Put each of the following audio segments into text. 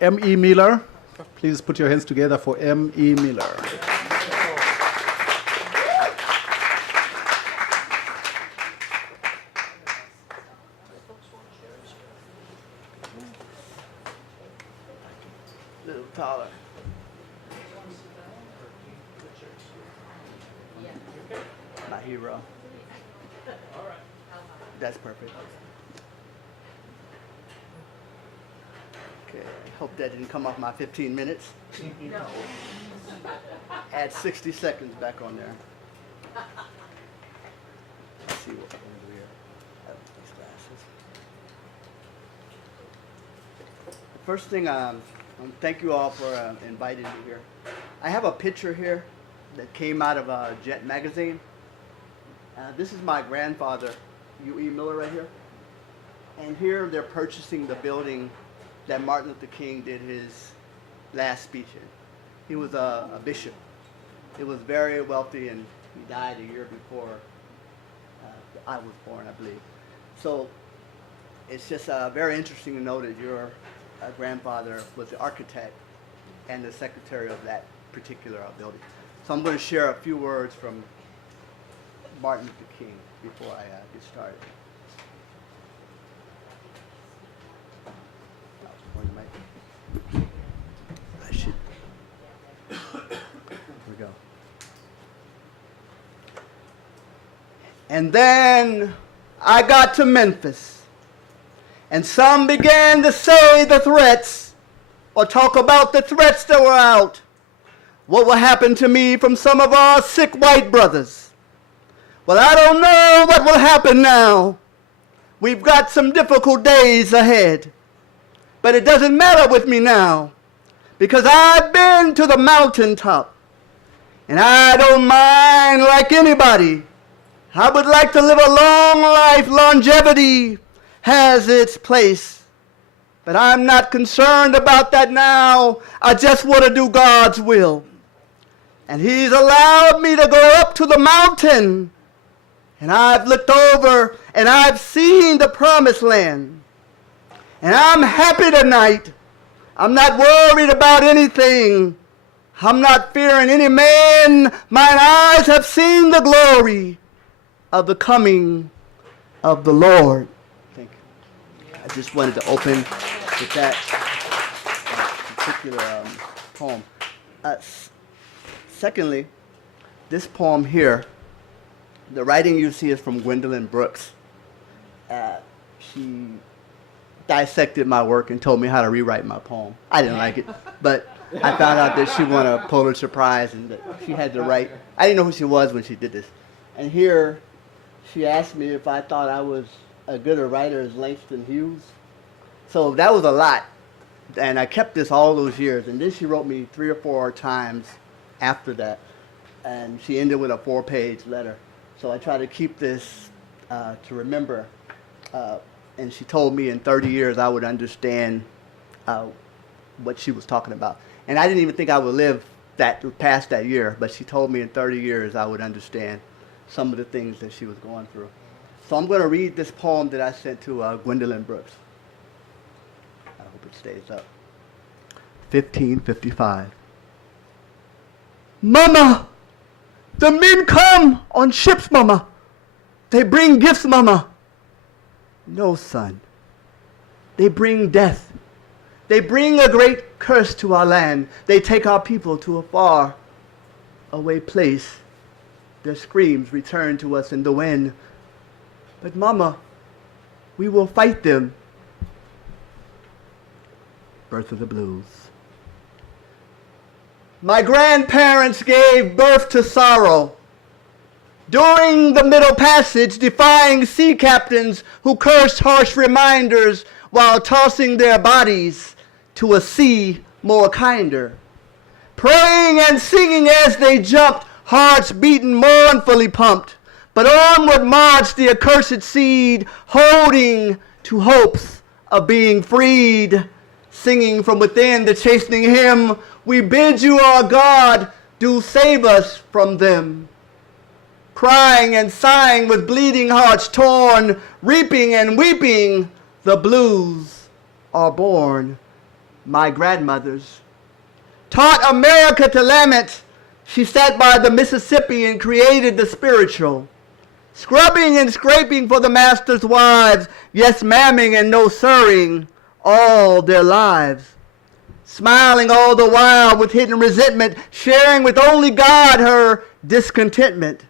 M.E. Miller. Please put your hands together for M.E. Miller. A little taller. My hero. That's perfect. Okay, hope that didn't come off my 15 minutes. No. Add 60 seconds back on there. Let's see what we're going to do here. I have these glasses. First thing, thank you all for inviting me here. I have a picture here that came out of Jet magazine. This is my grandfather, U.E. Miller, right here. And here they're purchasing the building that Martin Luther King did his last speech in. He was a bishop. He was very wealthy, and he died a year before I was born, I believe. So it's just very interesting to know that your grandfather was the architect and the secretary of that particular building. So I'm going to share a few words from Martin Luther King before I get started. I should. Here we go. And then I got to Memphis, and some began to say the threats, or talk about the threats that were out. What will happen to me from some of our sick white brothers? Well, I don't know what will happen now. We've got some difficult days ahead. But it doesn't matter with me now, because I've been to the mountaintop, and I don't mind like anybody. I would like to live a long life. Longevity has its place. But I'm not concerned about that now. I just want to do God's will. And He's allowed me to go up to the mountain, and I've looked over and I've seen the promised land. And I'm happy tonight. I'm not worried about anything. I'm not fearing any man. Mine eyes have seen the glory of the coming of the Lord. Thank you. I just wanted to open with that particular poem. Secondly, this poem here, the writing you see is from Gwendolyn Brooks. She dissected my work and told me how to rewrite my poem. I didn't like it, but I found out that she won a Pulitzer Prize and that she had to write. I didn't know who she was when she did this. And here, she asked me if I thought I was as good a writer as Langston Hughes. So that was a lot. And I kept this all those years. And then she wrote me 3 or 4 times after that. And she ended with a 4-page letter. So I try to keep this to remember. And she told me in 30 years I would understand what she was talking about. And I didn't even think I would live past that year, but she told me in 30 years I would understand some of the things that she was going through. So I'm going to read this poem that I sent to Gwendolyn Brooks. I hope it stays up. 1555. Mama, the men come on ships, Mama. They bring gifts, Mama. No, son. They bring death. They bring a great curse to our land. They take our people to a far away place. Their screams return to us in the wind. But Mama, we will fight them. Birth of the Blues. My grandparents gave birth to sorrow. During the Middle Passage, defying sea captains who cursed harsh reminders while tossing their bodies to a sea more kinder. Praying and singing as they jumped, hearts beaten mournfully pumped. But onward marched the accursed seed, holding to hopes of being freed. Singing from within the chastening hymn, we bid you, our God, do save us from them. Crying and sighing with bleeding hearts torn, reaping and weeping, the blues are born. my grandmothers. Taught America to lament, she sat by the Mississippi and created the spiritual. Scrubbing and scraping for the master's wives, yes, mamming and no sirring all their lives. Smiling all the while with hidden resentment, sharing with only God her discontentment.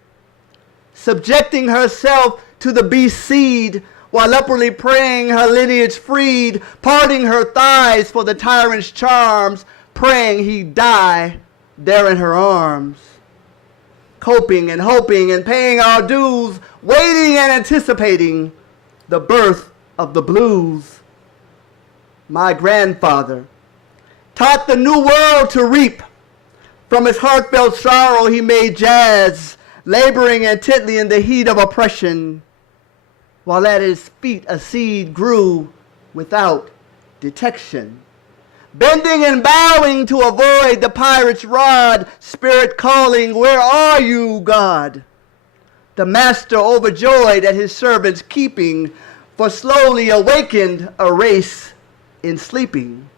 Subjecting herself to the beast seed, while upwardly praying her lineage freed, parting her thighs for the tyrant's charms, praying he'd die there in her arms. Coping and hoping and paying our dues, waiting and anticipating the birth of the blues. My grandfather taught the new world to reap. From his heartfelt sorrow he made jazz, laboring intently in the heat of oppression, while at his feet a seed grew without detection. Bending and bowing to avoid the pirate's rod, spirit calling, where are you, God? The master overjoyed at his servants' keeping, for slowly awakened a race in sleeping.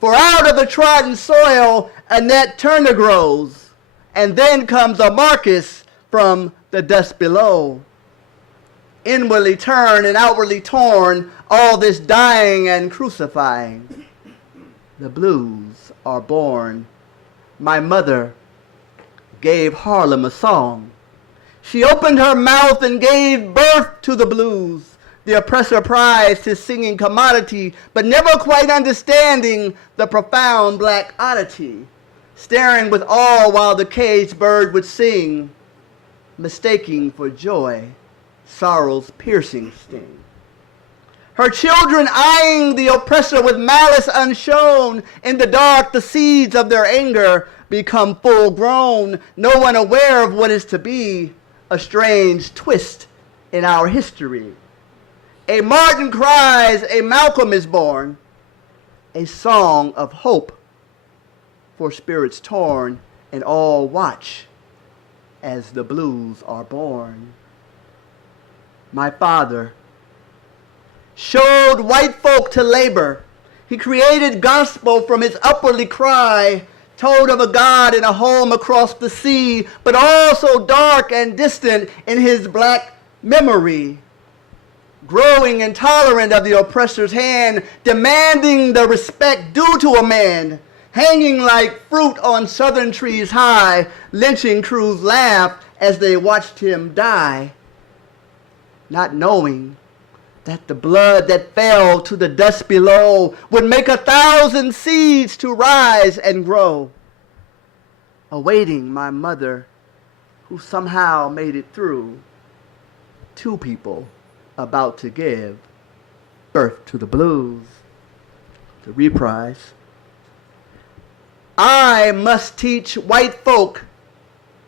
For out of the trodden soil a net Turner grows, and then comes a Marcus from the dust below. Inwardly turned and outwardly torn, all this dying and crucifying. The blues are born. My mother gave Harlem a song. She opened her mouth and gave birth to the blues. The oppressor prized his singing commodity, but never quite understanding the profound black oddity, staring with awe while the caged bird would sing, mistaking for joy sorrow's piercing sting. Her children eyeing the oppressor with malice unshown, in the dark the seeds of their anger become full grown, no one aware of what is to be a strange twist in our history. A Martin cries, a Malcolm is born, a song of hope for spirits torn, and all watch as the blues are born. My father showed white folk to labor. He created gospel from his upwardly cry, told of a God in a home across the sea, but also dark and distant in his black memory. Growing intolerant of the oppressor's hand, demanding the respect due to a man, hanging like fruit on southern trees high, lynching crews laughed as they watched him die, not knowing that the blood that fell to the dust below would make 1,000 seeds to rise and grow. Awaiting my mother, who somehow made it through, two people about to give birth to the blues. The reprise. I must teach white folk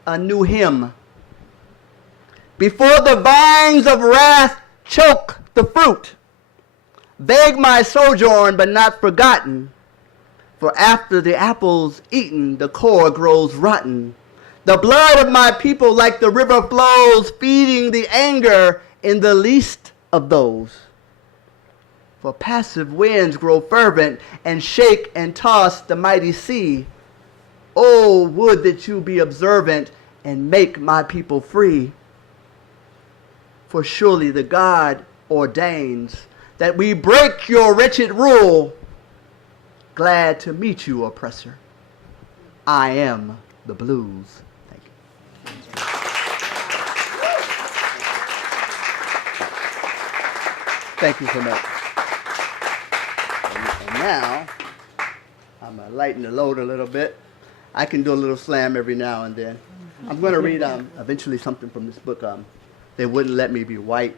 a new hymn. Before the vines of wrath choke the fruit, vague my sojourn but not forgotten, for after the apple's eaten, the core grows rotten. The blood of my people like the river flows, feeding the anger in the least of those. For passive winds grow fervent and shake and toss the mighty sea. Oh, would that you be observant and make my people free. For surely the God ordains that we break your wretched rule. Glad to meet you, oppressor. I am the blues. Thank you. Thank you so much. And now, I'm going to lighten the load a little bit. I can do a little slam every now and then. I'm going to read eventually something from this book. They wouldn't let me be white.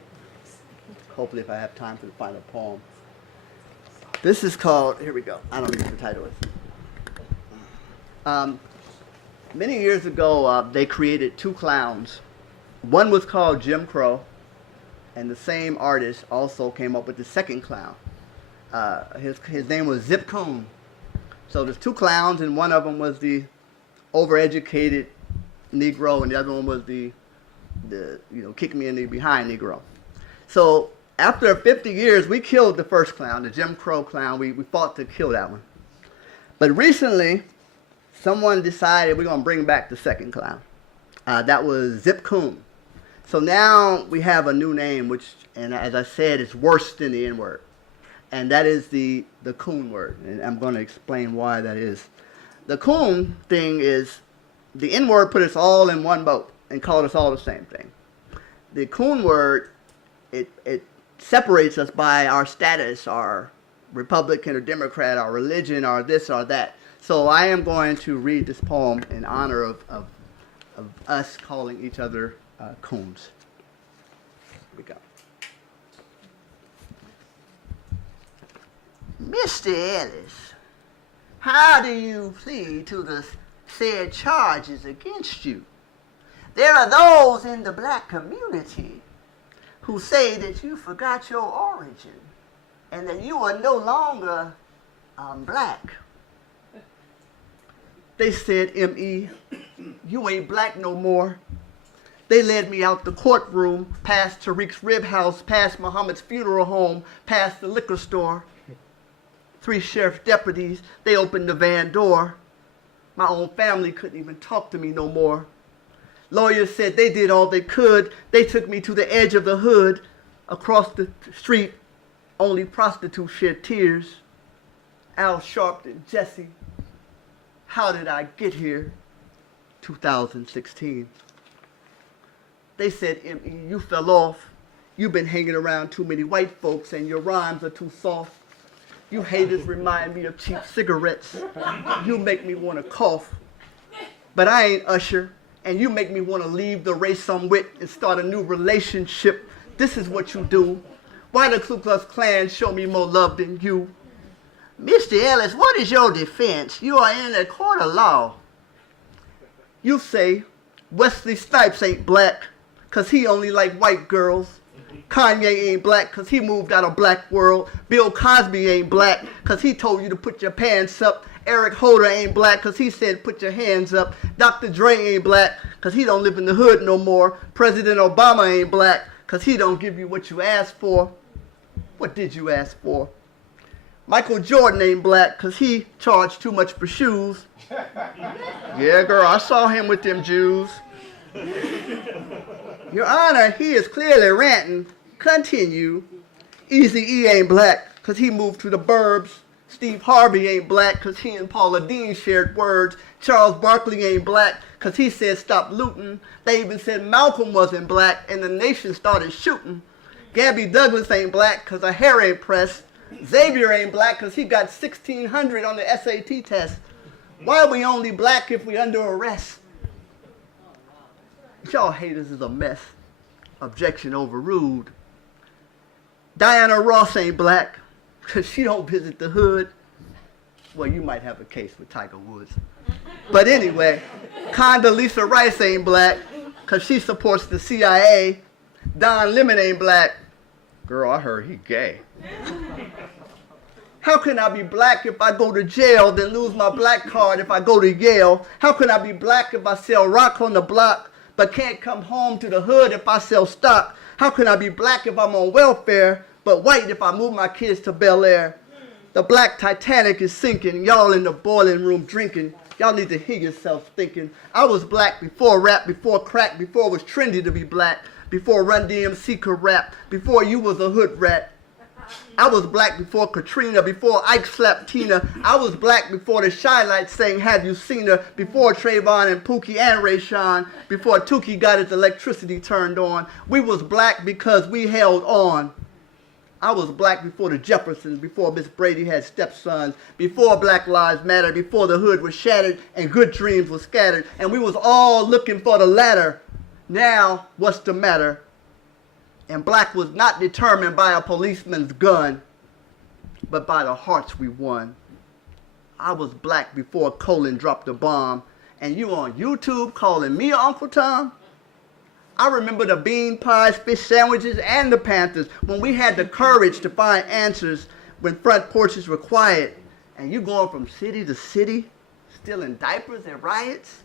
Hopefully if I have time for the final poem. This is called, here we go. I don't know what the title is. Many years ago, they created two clowns. One was called Jim Crow, and the same artist also came up with the second clown. His name was Zip Coon. So there's two clowns, and one of them was the overeducated Negro, and the other one was the kick me in the behind Negro. So after 50 years, we killed the first clown, the Jim Crow clown. We fought to kill that one. But recently, someone decided we're going to bring back the second clown. That was Zip Coon. So now we have a new name, which, and as I said, it's worse than the N-word. And that is the coon word. And I'm going to explain why that is. The coon thing is the N-word put us all in one boat and called us all the same thing. The coon word, it separates us by our status, our Republican or Democrat, our religion, or this or that. So I am going to read this poem in honor of us calling each other coons. Here we go. Mr. Ellis, how do you plead to the said charges against you? There are those in the black community who say that you forgot your origin and that you are no longer black. They said, M.E., you ain't black no more. They led me out the courtroom, past Tariq's rib house, past Muhammad's funeral home, past the liquor store. 3 sheriff deputies, they opened the van door. My own family couldn't even talk to me no more. Lawyers said they did all they could. They took me to the edge of the hood. Across the street, only prostitutes shed tears. Al Sharpton, Jesse, how did I get here? 2016. They said, M.E., you fell off. You've been hanging around too many white folks and your rhymes are too soft. You haters remind me of cheap cigarettes. You make me want to cough. But I ain't Usher, and you make me want to leave the race I'm with and start a new relationship. This is what you do. Why the Ku Klux Klan show me more love than you? Mr. Ellis, what is your defense? You are in a court of law. You say Wesley Snipes ain't black because he only like white girls. Kanye ain't black because he moved out of black world. Bill Cosby ain't black because he told you to put your pants up. Eric Holder ain't black because he said put your hands up. Dr. Dre ain't black because he don't live in the hood no more. President Obama ain't black because he don't give you what you asked for. What did you ask for? Michael Jordan ain't black because he charged too much for shoes. Yeah, girl, I saw him with them Jews. Your Honor, he is clearly ranting. Continue. Eazy-E ain't black because he moved to the burbs. Steve Harvey ain't black because he and Paula Deen shared words. Charles Barkley ain't black because he said stop looting. They even said Malcolm wasn't black and the nation started shooting. Gabby Douglas ain't black because her hair ain't pressed. Xavier ain't black because he got 1,600 on the SAT test. Why are we only black if we under arrest? Y'all haters is a mess. Objection overruled. Diana Ross ain't black because she don't visit the hood. Well, you might have a case with Tiger Woods. But anyway, Condoleezza Rice ain't black because she supports the CIA. Don Lemon ain't black. Girl, I heard he gay. How can I be black if I go to jail, then lose my black card if I go to Yale? How can I be black if I sell rock on the block, but can't come home to the hood if I sell stock? How can I be black if I'm on welfare, but white if I move my kids to Bel Air? The black Titanic is sinking, y'all in the boiling room drinking. Y'all need to hear yourself thinking. I was black before rap, before crack, before it was trendy to be black, before Run DMC could rap, before you was a hood rat. I was black before Katrina, before Ike slapped Tina. I was black before the Shy Lights sang Have You Seen Her, before Trayvon and Pookie and Rayshawn, before Tukey got his electricity turned on. We was black because we held on. I was black before the Jeffersons, before Miss Brady had stepsons, before Black Lives Matter, before the hood was shattered and good dreams were scattered, and we was all looking for the ladder. Now, what's the matter? And black was not determined by a policeman's gun, but by the hearts we won. I was black before Colin dropped a bomb, and you on YouTube calling me Uncle Tom? I remember the bean pies, fish sandwiches, and the Panthers when we had the courage to find answers when front porches were quiet, and you going from city to city, still in diapers and riots?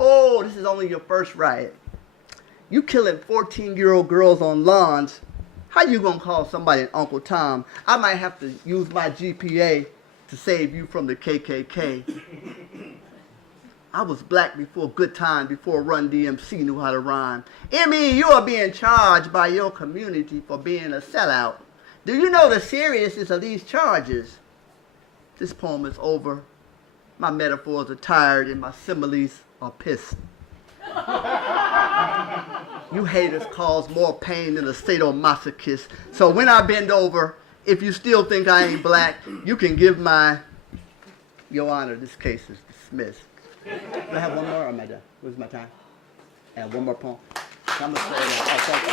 Oh, this is only your first riot. You killing 14-year-old girls on lawns. How you gonna call somebody an Uncle Tom? I might have to use my GPA to save you from the KKK. I was black before Good Time, before Run DMC knew how to rhyme. Emmy, you are being charged by your community for being a sellout. Do you know the seriousness of these charges? This poem is over. My metaphors are tired and my similes are pissed. You haters cause more pain than a sadomasochist. So when I bend over, if you still think I ain't black, you can give Your Honor, this case is dismissed. Do I have one more or am I done? Where's my time? And one more poem. I'm gonna say that.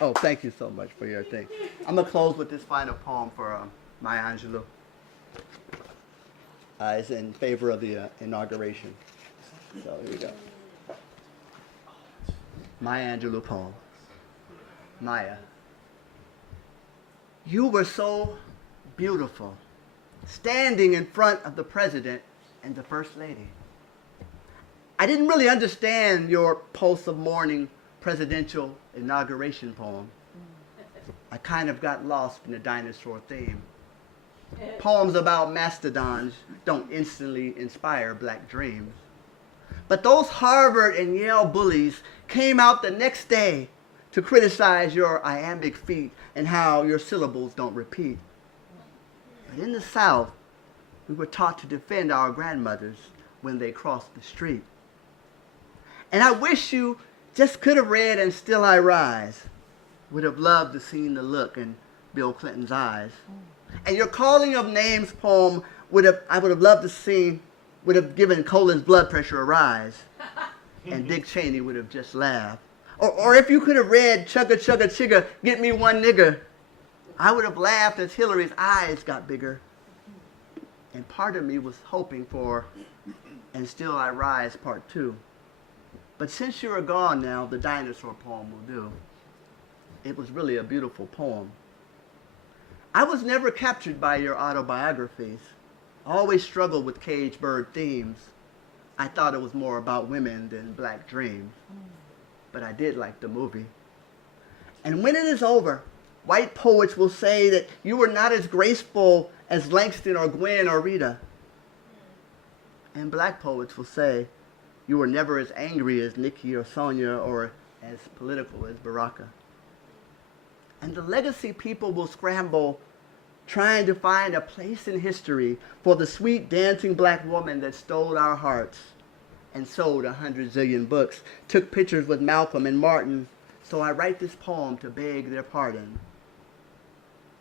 Oh, thank you so much for your thing. I'm gonna close with this final poem for Maya Angelou. It's in favor of the inauguration. So here we go. Maya Angelou poem. Maya, you were so beautiful, standing in front of the president and the first lady. I didn't really understand your pulse of mourning presidential inauguration poem. I kind of got lost in the dinosaur theme. Poems about mastodons don't instantly inspire black dreams. But those Harvard and Yale bullies came out the next day to criticize your iambic feet and how your syllables don't repeat. But in the South, we were taught to defend our grandmothers when they crossed the street. And I wish you just could have read And Still I Rise. Would have loved to seen the look in Bill Clinton's eyes. And your Calling of Names poem I would have loved to see, would have given Colin's blood pressure a rise. And Dick Cheney would have just laughed. Or if you could have read Chugga Chugga Chigga, Get Me One Nigger, I would have laughed as Hillary's eyes got bigger. And part of me was hoping for And Still I Rise Part 2. But since you're gone now, the dinosaur poem will do. It was really a beautiful poem. I was never captured by your autobiographies. I always struggled with cage bird themes. I thought it was more about women than black dreams. But I did like the movie. And when it is over, white poets will say that you were not as graceful as Langston or Gwen or Rita. And black poets will say you were never as angry as Nikki or Sonia or as political as Baraka. And the legacy people will scramble trying to find a place in history for the sweet dancing black woman that stole our hearts and sold 100 zillion books, took pictures with Malcolm and Martin, so I write this poem to beg their pardon.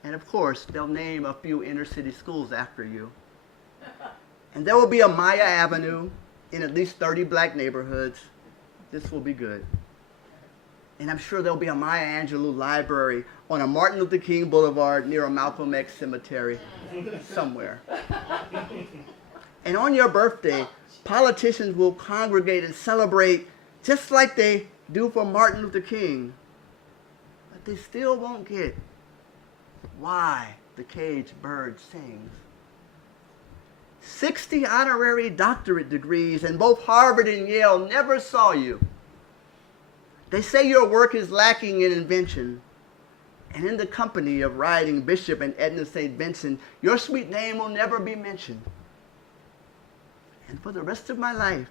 And of course, they'll name a few inner city schools after you. And there will be a Maya Avenue in at least 30 black neighborhoods. This will be good. And I'm sure there'll be a Maya Angelou library on a Martin Luther King Boulevard near a Malcolm X cemetery somewhere. And on your birthday, politicians will congregate and celebrate just like they do for Martin Luther King. But they still won't get why the caged bird sings. 60 honorary doctorate degrees and both Harvard and Yale never saw you. They say your work is lacking in invention. And in the company of Riding Bishop and Edna St. Vincent, your sweet name will never be mentioned. And for the rest of my life,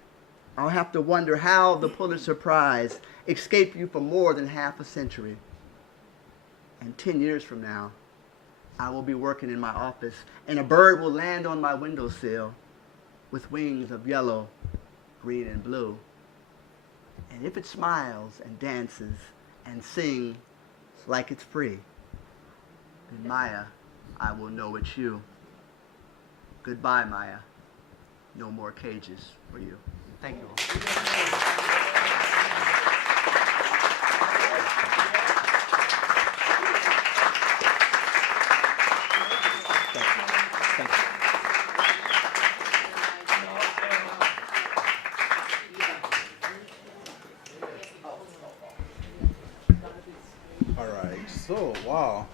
I'll have to wonder how the Pulitzer Prize escaped you for more than half a century. And 10 years from now, I will be working in my office, and a bird will land on my windowsill with wings of yellow, green, and blue. And if it smiles and dances and sings like it's free, then Maya, I will know it's you. Goodbye, Maya. No more cages for you. Thank you all. All right, so wow.